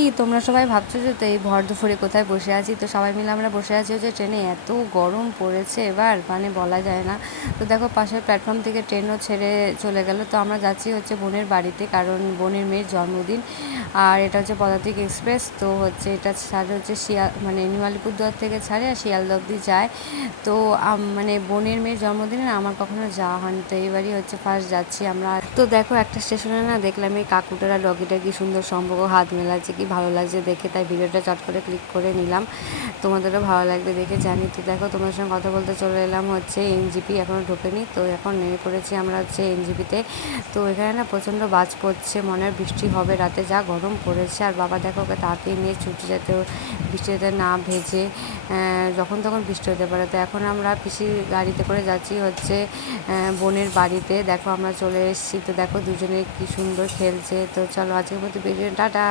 কি তোমরা সবাই ভাবছো যে তো এই ভর দুপুরে কোথায় বসে আছি, তো সবাই মিলে আমরা বসে আছি হচ্ছে ট্রেনে। এত গরম পড়েছে এবার মানে বলা যায় না। তো দেখো পাশের প্ল্যাটফর্ম থেকে ট্রেনও ছেড়ে চলে গেল। তো আমরা যাচ্ছি হচ্ছে বোনের বাড়িতে, কারণ বোনের মেয়ের জন্মদিন। আর এটা হচ্ছে পদাতিক এক্সপ্রেস। তো হচ্ছে এটা ছাড়ে হচ্ছে মানে নিউ আলিপুরদুয়ার থেকে ছাড়ে আর শিয়ালদা অবধি যায়। তো মানে বোনের মেয়ের জন্মদিনে আমার কখনো যাওয়া হয়নি, তো এইবারই হচ্ছে ফার্স্ট যাচ্ছি আমরা। তো দেখো একটা স্টেশনে না দেখলাম এই কাকুটারা ডগিটা কি সুন্দর সম্পর্ক হাত মেলাচ্ছে, কি ভালো লাগছে দেখে, তাই ভিডিওটা চট করে ক্লিক করে নিলাম। তোমাদেরও ভালো লাগবে দেখে জানি। তো দেখো তোমার সঙ্গে কথা বলতে চলে এলাম হচ্ছে এনজিপি, এখনও ঢোকেনি। তো এখন নেমে পড়েছি আমরা হচ্ছে এনজিপিতে। তো এখানে না প্রচণ্ড বাজ পড়ছে, মনে হয় বৃষ্টি হবে রাতে, যা গরম পড়েছে। আর বাবা দেখো ওকে তাড়াতাড়ি নিয়ে ছুটে যেতে, বৃষ্টিতে না ভেজে, যখন তখন বৃষ্টি হতে পারে। তো এখন আমরা পিসির গাড়িতে করে যাচ্ছি হচ্ছে বোনের বাড়িতে। দেখো আমরা চলে এসেছি। তো দেখো দুজনে কি সুন্দর খেলছে। তো চলো আজকের মতো ভিডিও টাটা।